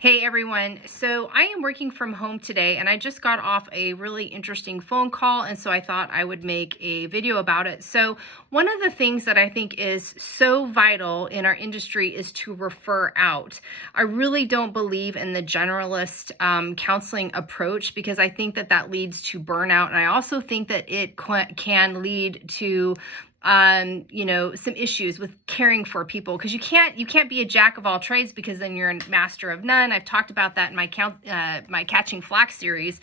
Hey everyone. So I am working from home today and I just got off a really interesting phone call. And so I thought I would make a video about it. So one of the things that I think is so vital in our industry is to refer out. I really don't believe in the generalist counseling approach because I think that that leads to burnout. And I also think that it can lead to some issues with caring for people because you can't be a jack of all trades because then you're a master of none. I've talked about that in my Catching Flack series.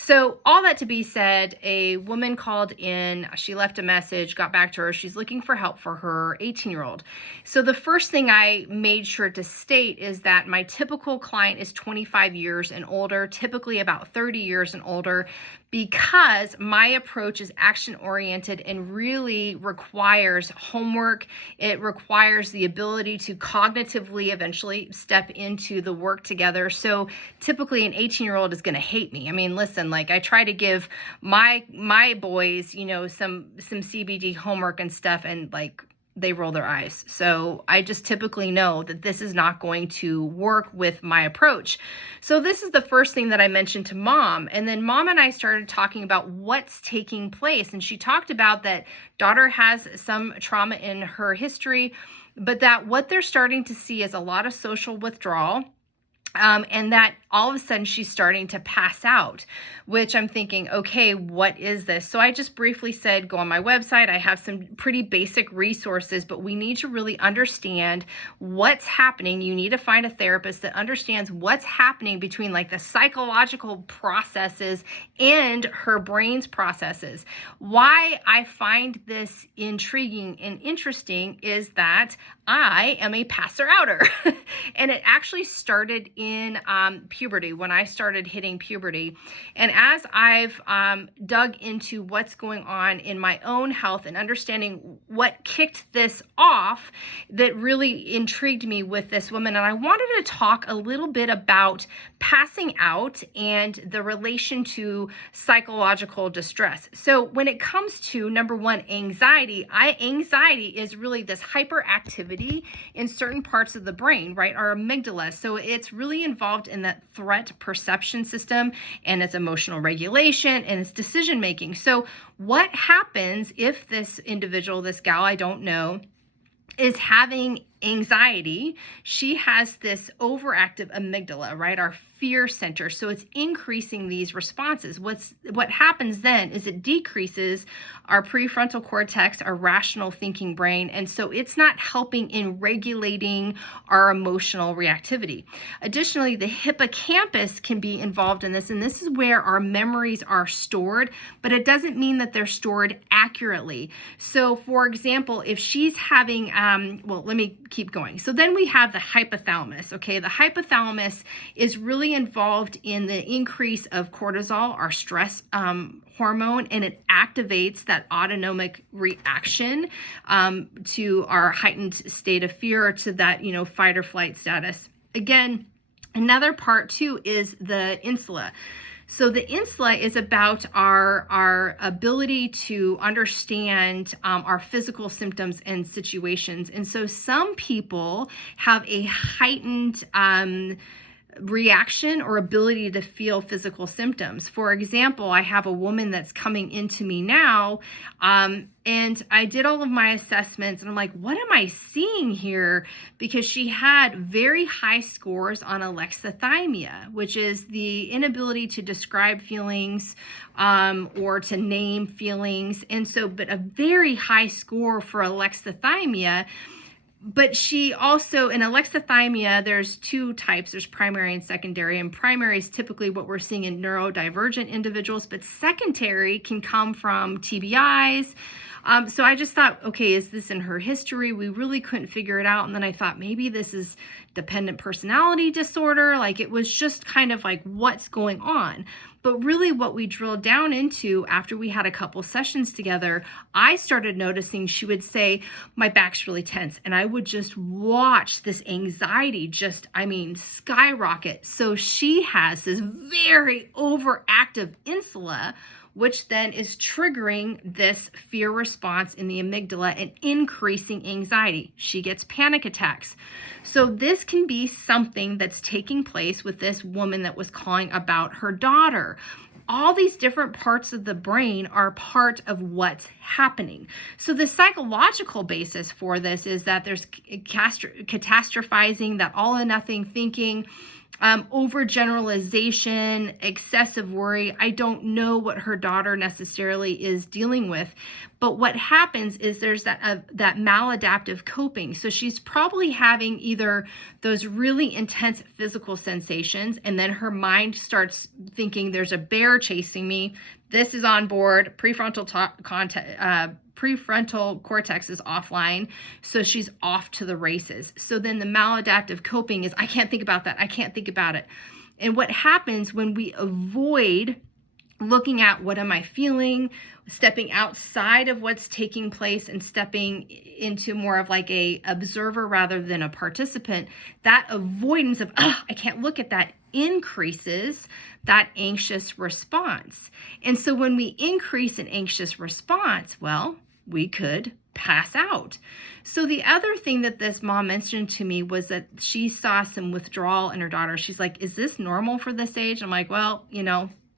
So all that to be said, a woman called in, she left a message, got back to her. She's looking for help for her 18-year-old. So the first thing I made sure to state is that my typical client is 25 years and older, typically about 30 years and older, because my approach is action-oriented and really requires homework. It requires the ability to cognitively eventually step into the work together. So typically an 18-year-old is going to hate me. I mean, listen, like I try to give my boys, some CBD homework and stuff, and like they roll their eyes. So I just typically know that this is not going to work with my approach. So this is the first thing that I mentioned to mom. And then mom and I started talking about what's taking place. And she talked about that daughter has some trauma in her history, but that what they're starting to see is a lot of social withdrawal. And that all of a sudden she's starting to pass out, which I'm thinking, okay, what is this? So I just briefly said, go on my website. I have some pretty basic resources, but we need to really understand what's happening. You need to find a therapist that understands what's happening between like the psychological processes and her brain's processes. Why I find this intriguing and interesting is that I am a passer-outer. And it actually started in puberty, when I started hitting puberty. And as I've dug into what's going on in my own health and understanding what kicked this off, that really intrigued me with this woman. And I wanted to talk a little bit about passing out and the relation to psychological distress. So when it comes to number one, anxiety is really this hyperactivity in certain parts of the brain, right? Our amygdala. So it's really involved in that threat perception system and its emotional regulation and its decision making. So what happens if this individual, this gal, I don't know, is having anxiety? She has this overactive amygdala, right? Our fear center. So it's increasing these responses. What happens then is it decreases our prefrontal cortex, our rational thinking brain. And so it's not helping in regulating our emotional reactivity. Additionally, the hippocampus can be involved in this. And this is where our memories are stored, but it doesn't mean that they're stored accurately. So for example, if she's having, let me keep going. So then we have the hypothalamus. Okay. The hypothalamus is really involved in the increase of cortisol, our stress hormone, and it activates that autonomic reaction to our heightened state of fear, or to that, fight or flight status. Again, another part too is the insula. So the insula is about our ability to understand our physical symptoms and situations. And so some people have a heightened reaction or ability to feel physical symptoms. For example, I have a woman that's coming into me now, and I did all of my assessments, and I'm like, what am I seeing here? Because she had very high scores on alexithymia, which is the inability to describe feelings or to name feelings. And so, but a very high score for alexithymia. But she also, in alexithymia, there's two types. There's primary and secondary. And primary is typically what we're seeing in neurodivergent individuals, but secondary can come from TBIs. So I just thought, okay, is this in her history? We really couldn't figure it out. And then I thought maybe this is dependent personality disorder. Like it was just kind of like what's going on. But really what we drilled down into after we had a couple sessions together, I started noticing she would say, my back's really tense. And I would just watch this anxiety skyrocket. So she has this very overactive insula, which then is triggering this fear response in the amygdala and increasing anxiety. She gets panic attacks. So this can be something that's taking place with this woman that was calling about her daughter. All these different parts of the brain are part of what's happening. So the psychological basis for this is that there's catastrophizing, that all or nothing thinking, overgeneralization, excessive worry. I don't know what her daughter necessarily is dealing with, but what happens is there's that maladaptive coping. So she's probably having either those really intense physical sensations, and then her mind starts thinking there's a bear chasing me. This is on board. Prefrontal cortex is offline, so she's off to the races. So then the maladaptive coping is, I can't think about that. I can't think about it. And what happens when we avoid looking at what am I feeling, stepping outside of what's taking place and stepping into more of like a observer rather than a participant, that avoidance of, I can't look at that, increases that anxious response. And so when we increase an anxious response, well, we could pass out. So the other thing that this mom mentioned to me was that she saw some withdrawal in her daughter. She's like, is this normal for this age? I'm like, well,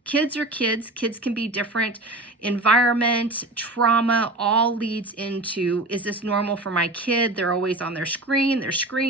kids are kids. Kids can be different. Environment, trauma, all leads into, is this normal for my kid? They're always on their screen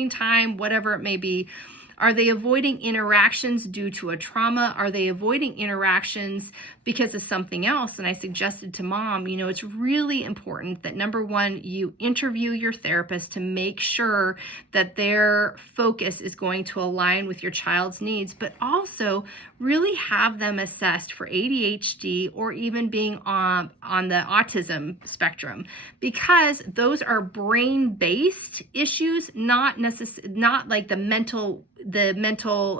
time, whatever it may be. Are they avoiding interactions due to a trauma? Are they avoiding interactions because of something else? And I suggested to mom, it's really important that number one, you interview your therapist to make sure that their focus is going to align with your child's needs, but also really have them assessed for ADHD or even being on the autism spectrum, because those are brain-based issues, not like the mental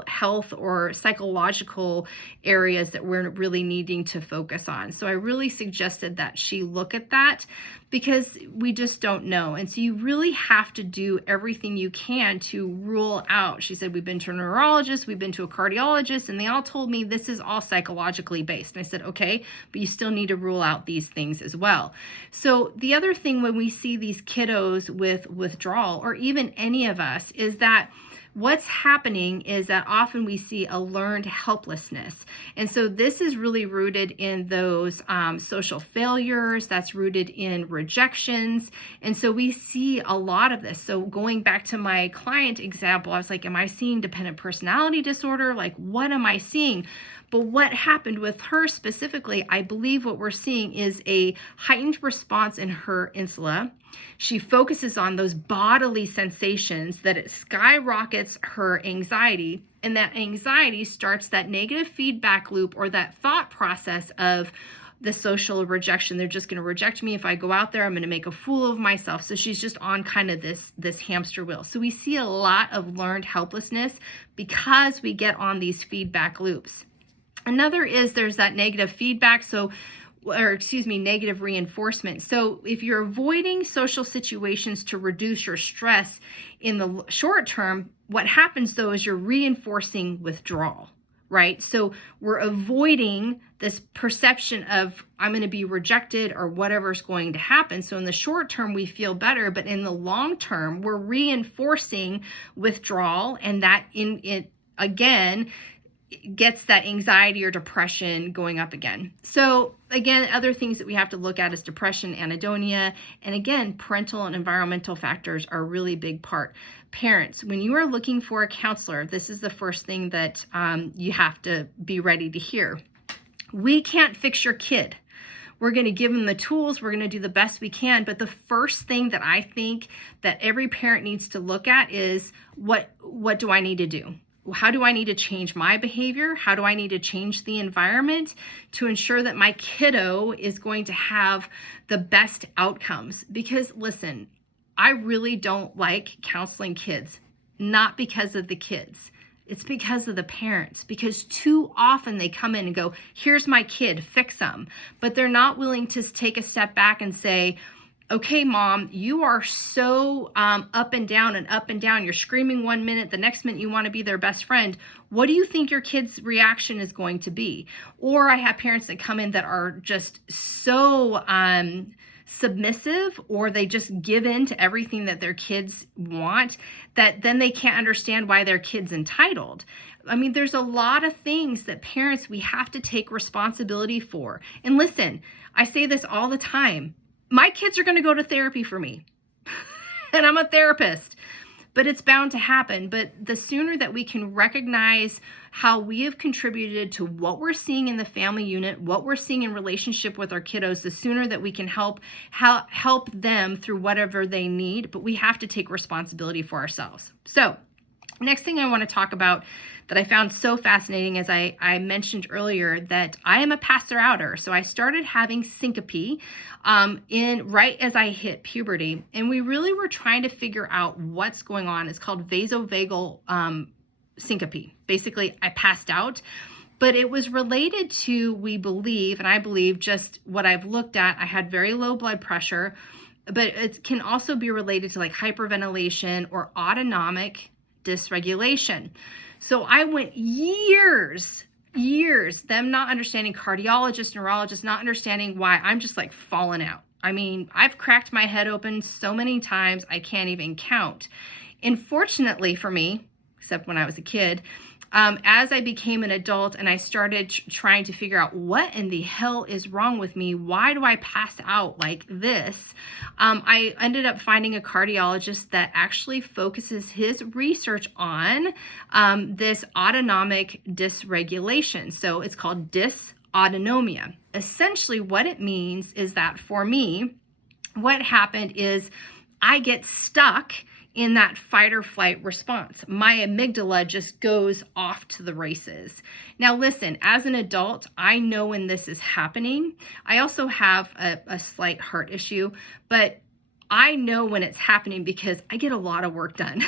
health or psychological areas that we're really needing to focus on. So I really suggested that she look at that, because we just don't know. And so you really have to do everything you can to rule out. She said, we've been to a neurologist, we've been to a cardiologist, and they all told me this is all psychologically based. And I said, okay, but you still need to rule out these things as well. So the other thing when we see these kiddos with withdrawal, or even any of us, is that what's happening is that often we see a learned helplessness. And so this is really rooted in those social failures, that's rooted in rejections. And so we see a lot of this. So going back to my client example, I was like, am I seeing dependent personality disorder? Like, what am I seeing? But what happened with her specifically, I believe what we're seeing is a heightened response in her insula. She focuses on those bodily sensations, that it skyrockets her anxiety, and that anxiety starts that negative feedback loop, or that thought process of the social rejection. They're just going to reject me if I go out there. I'm going to make a fool of myself. So she's just on kind of this hamster wheel. So we see a lot of learned helplessness because we get on these feedback loops. Another is there's that negative feedback. Negative reinforcement. So if you're avoiding social situations to reduce your stress in the short term, what happens though is you're reinforcing withdrawal, right? So we're avoiding this perception of I'm going to be rejected or whatever's going to happen. So in the short term, we feel better, but in the long term, we're reinforcing withdrawal, and that again gets that anxiety or depression going up again. So again, other things that we have to look at is depression, anhedonia, and again, parental and environmental factors are a really big part. Parents, when you are looking for a counselor, this is the first thing that you have to be ready to hear. We can't fix your kid. We're going to give them the tools. We're going to do the best we can. But the first thing that I think that every parent needs to look at is what do I need to do? How do I need to change my behavior? How do I need to change the environment to ensure that my kiddo is going to have the best outcomes? Because listen, I really don't like counseling kids, not because of the kids. It's because of the parents, because too often they come in and go, here's my kid, fix them. But they're not willing to take a step back and say, okay, mom, you are so up and down and up and down. You're screaming one minute, the next minute you want to be their best friend. What do you think your kid's reaction is going to be? Or I have parents that come in that are just so submissive, or they just give in to everything that their kids want, that then they can't understand why their kid's entitled. I mean, there's a lot of things that parents, we have to take responsibility for. And listen, I say this all the time. My kids are going to go to therapy for me, and I'm a therapist, but it's bound to happen. But the sooner that we can recognize how we have contributed to what we're seeing in the family unit, what we're seeing in relationship with our kiddos, the sooner that we can help them through whatever they need. But we have to take responsibility for ourselves. So next thing I want to talk about that I found so fascinating, as I mentioned earlier, that I am a passer outer. So I started having syncope right as I hit puberty. And we really were trying to figure out what's going on. It's called vasovagal syncope. Basically, I passed out. But it was related to, we believe, and I believe just what I've looked at, I had very low blood pressure, but it can also be related to like hyperventilation or autonomic dysregulation. So I went years, them not understanding, cardiologists, neurologists, not understanding why I'm just like falling out. I mean, I've cracked my head open so many times, I can't even count. And fortunately for me, except when I was a kid, as I became an adult and I started trying to figure out what in the hell is wrong with me, why do I pass out like this? I ended up finding a cardiologist that actually focuses his research on this autonomic dysregulation. So it's called dysautonomia. Essentially what it means is that for me, what happened is I get stuck in that fight or flight response. My amygdala just goes off to the races. Now listen, as an adult, I know when this is happening. I also have a slight heart issue, but I know when it's happening because I get a lot of work done.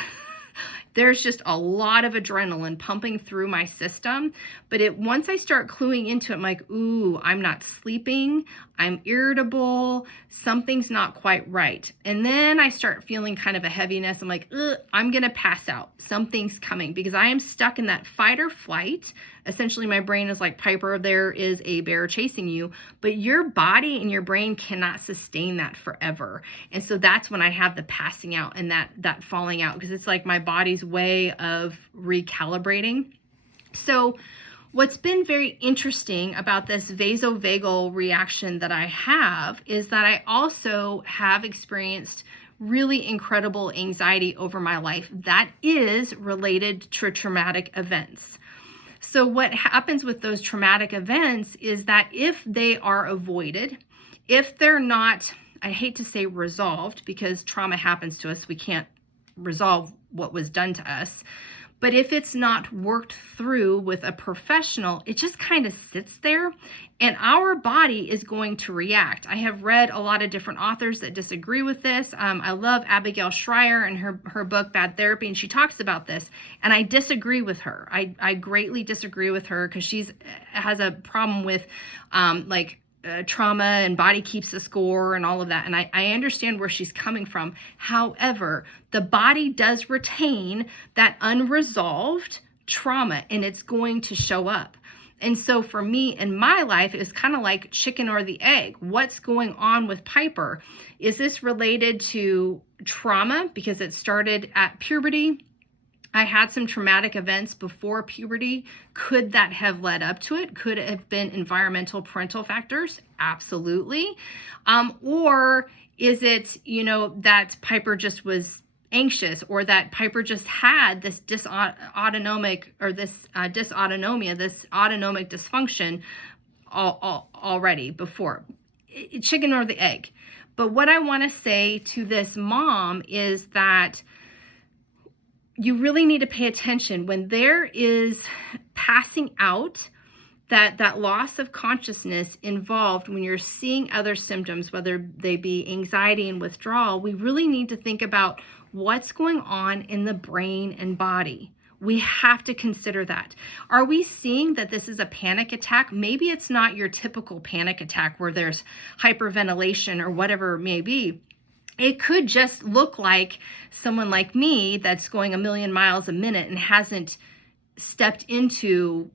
There's just a lot of adrenaline pumping through my system. But once I start cluing into it, I'm like, ooh, I'm not sleeping, I'm irritable, something's not quite right. And then I start feeling kind of a heaviness. I'm like, I'm gonna pass out. Something's coming, because I am stuck in that fight or flight. Essentially, my brain is like, Piper, there is a bear chasing you, but your body and your brain cannot sustain that forever. And so that's when I have the passing out and that falling out, because it's like my body's way of recalibrating. So what's been very interesting about this vasovagal reaction that I have is that I also have experienced really incredible anxiety over my life that is related to traumatic events. So what happens with those traumatic events is that if they are avoided, if they're not, I hate to say resolved, because trauma happens to us, we can't resolve what was done to us. But if it's not worked through with a professional, it just kind of sits there and our body is going to react. I have read a lot of different authors that disagree with this. I love Abigail Schreier and her book, Bad Therapy, and she talks about this. And I disagree with her. I greatly disagree with her because has a problem with trauma and body keeps the score and all of that. And I understand where she's coming from. However, the body does retain that unresolved trauma and it's going to show up. And so for me in my life, it's kind of like chicken or the egg. What's going on with Piper? Is this related to trauma because it started at puberty? I had some traumatic events before puberty. Could that have led up to it? Could it have been environmental parental factors? Absolutely. Or is it, that Piper just was anxious, or that Piper just had this dysautonomic or this dysautonomia, this autonomic dysfunction already before? Chicken or the egg. But what I want to say to this mom is that you really need to pay attention when there is passing out, that loss of consciousness involved when you're seeing other symptoms, whether they be anxiety and withdrawal. We really need to think about what's going on in the brain and body. We have to consider that. Are we seeing that this is a panic attack? Maybe it's not your typical panic attack where there's hyperventilation or whatever it may be. It could just look like someone like me that's going a million miles a minute and hasn't stepped into,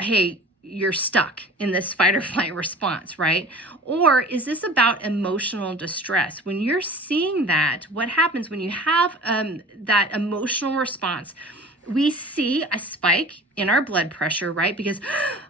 hey, you're stuck in this fight or flight response, right? Or is this about emotional distress? When you're seeing that, what happens when you have that emotional response? We see a spike in our blood pressure, right? Because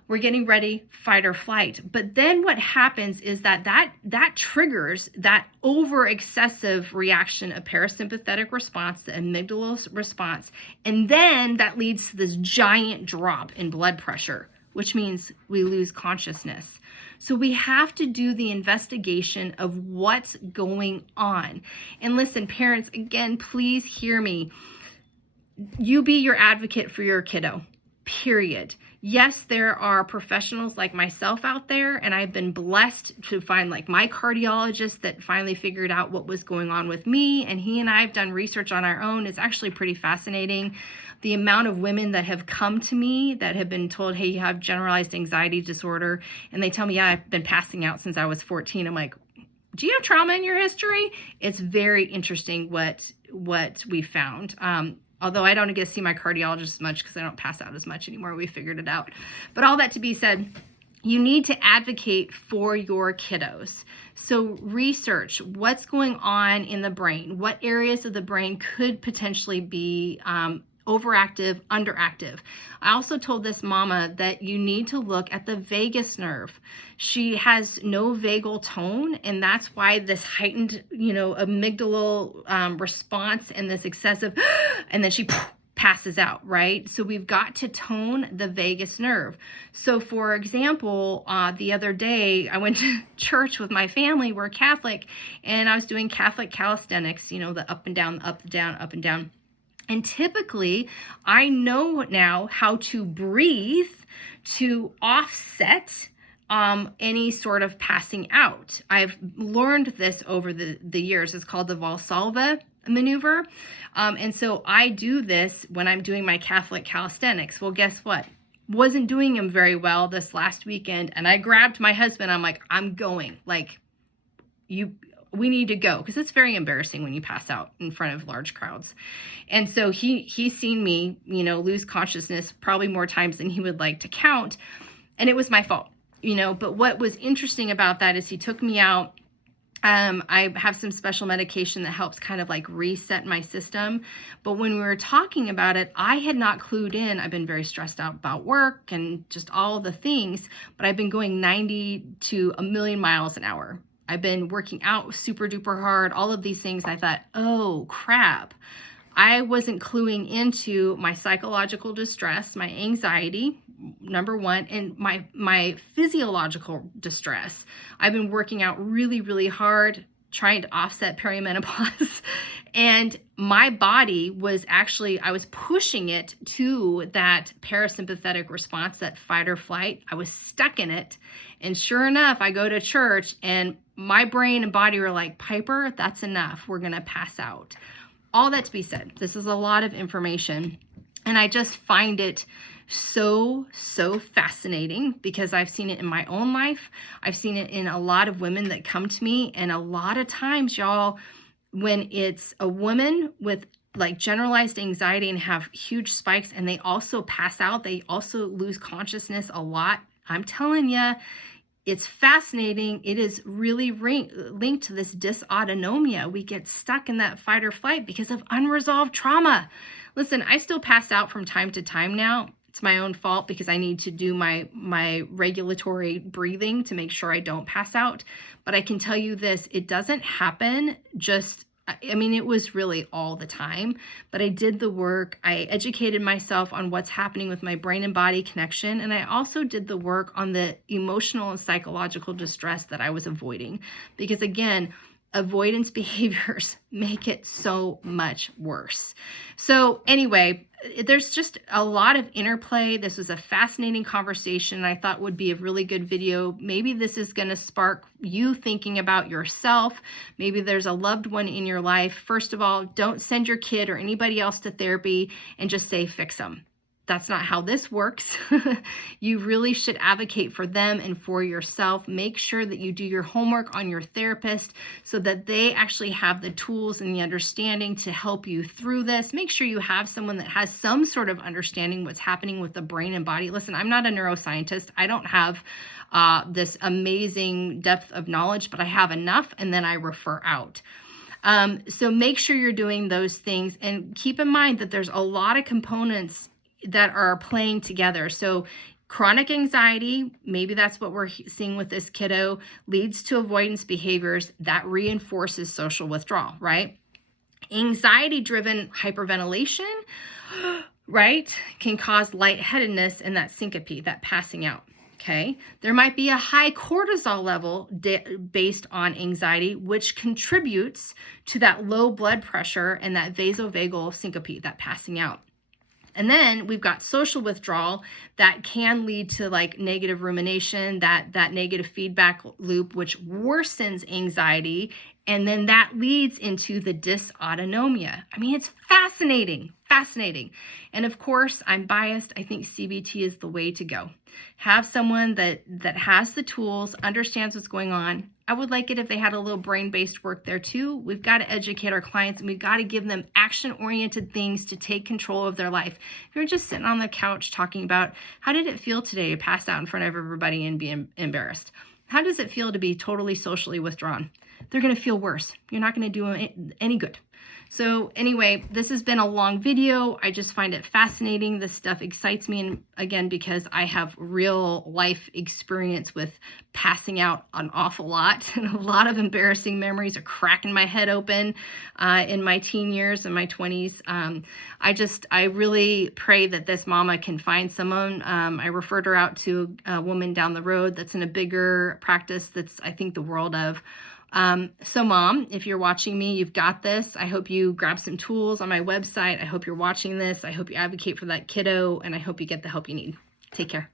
we're getting ready, fight or flight. But then what happens is that triggers that over excessive reaction, a parasympathetic response, the amygdala response. And then that leads to this giant drop in blood pressure, which means we lose consciousness. So we have to do the investigation of what's going on. And listen, parents, again, please hear me. You be your advocate for your kiddo, period. Yes, there are professionals like myself out there, and I've been blessed to find like my cardiologist that finally figured out what was going on with me, and he and I have done research on our own. It's actually pretty fascinating. The amount of women that have come to me that have been told, hey, you have generalized anxiety disorder, and they tell me, yeah, I've been passing out since I was 14. I'm like, do you have trauma in your history? It's very interesting what we found. Although I don't get to see my cardiologist as much because I don't pass out as much anymore. We figured it out. But all that to be said, you need to advocate for your kiddos. So research what's going on in the brain. What areas of the brain could potentially be overactive, underactive. I also told this mama that you need to look at the vagus nerve. She has no vagal tone, and that's why this heightened, amygdala response and this excessive, and then she passes out, right? So we've got to tone the vagus nerve. So for example, the other day I went to church with my family. We're Catholic, and I was doing Catholic calisthenics, the up and down, up and down, up and down. And typically, I know now how to breathe to offset any sort of passing out. I've learned this over the years. It's called the Valsalva maneuver. And so I do this when I'm doing my Catholic calisthenics. Well, guess what? Wasn't doing them very well this last weekend. And I grabbed my husband. I'm like, I'm going. Like, we need to go, because it's very embarrassing when you pass out in front of large crowds. And so he's seen me, lose consciousness probably more times than he would like to count. And it was my fault, but what was interesting about that is he took me out. I have some special medication that helps kind of like reset my system. But when we were talking about it, I had not clued in. I've been very stressed out about work and just all the things, but I've been going 90 to a million miles an hour. I've been working out super duper hard, all of these things. I thought, oh crap. I wasn't cluing into my psychological distress, my anxiety, number one, and my physiological distress. I've been working out really, really hard, trying to offset perimenopause. And my body was actually, I was pushing it to that parasympathetic response, that fight or flight. I was stuck in it. And sure enough, I go to church and my brain and body were like, Piper, that's enough. We're going to pass out. All that to be said, this is a lot of information. And I just find it so fascinating because I've seen it in my own life. I've seen it in a lot of women that come to me. And a lot of times, y'all, when it's a woman with like generalized anxiety and have huge spikes and they also pass out, they also lose consciousness a lot. I'm telling you, it's fascinating. It is really linked to this dysautonomia. We get stuck in that fight or flight because of unresolved trauma. Listen, I still pass out from time to time now. It's my own fault because I need to do my regulatory breathing to make sure I don't pass out. But I can tell you this, it doesn't happen just, it was really all the time, but I did the work. I educated myself on what's happening with my brain and body connection. And I also did the work on the emotional and psychological distress that I was avoiding. Because again, avoidance behaviors make it so much worse. So anyway, there's just a lot of interplay. This was a fascinating conversation I thought would be a really good video. Maybe this is going to spark you thinking about yourself. Maybe there's a loved one in your life. First of all, don't send your kid or anybody else to therapy and just say, fix them. That's not how this works. You really should advocate for them and for yourself. Make sure that you do your homework on your therapist so that they actually have the tools and the understanding to help you through this. Make sure you have someone that has some sort of understanding what's happening with the brain and body. Listen, I'm not a neuroscientist. I don't have this amazing depth of knowledge, but I have enough, and then I refer out. So make sure you're doing those things, and keep in mind that there's a lot of components that are playing together. So chronic anxiety, maybe that's what we're seeing with this kiddo, leads to avoidance behaviors that reinforces social withdrawal, right? Anxiety-driven hyperventilation, right, can cause lightheadedness and that syncope, that passing out. Okay, there might be a high cortisol level based on anxiety, which contributes to that low blood pressure and that vasovagal syncope, that passing out. And then we've got social withdrawal that can lead to like negative rumination, that negative feedback loop, which worsens anxiety. And then that leads into the dysautonomia. I mean, it's fascinating. And of course, I'm biased. I think CBT is the way to go. Have someone that has the tools, understands what's going on. I would like it if they had a little brain-based work there too. We've got to educate our clients, and we've got to give them action-oriented things to take control of their life. If you're just sitting on the couch talking about, how did it feel today to pass out in front of everybody and be embarrassed? How does it feel to be totally socially withdrawn? They're going to feel worse. You're not going to do any good. So anyway, this has been a long video. I just find it fascinating. This stuff excites me, and again, because I have real life experience with passing out an awful lot, and a lot of embarrassing memories are cracking my head open in my teen years and my 20s. I really pray that this mama can find someone. I referred her out to a woman down the road that's in a bigger practice that's, I think, the world of. So mom, if you're watching me, you've got this. I hope you grab some tools on my website. I hope you're watching this. I hope you advocate for that kiddo, and I hope you get the help you need. Take care.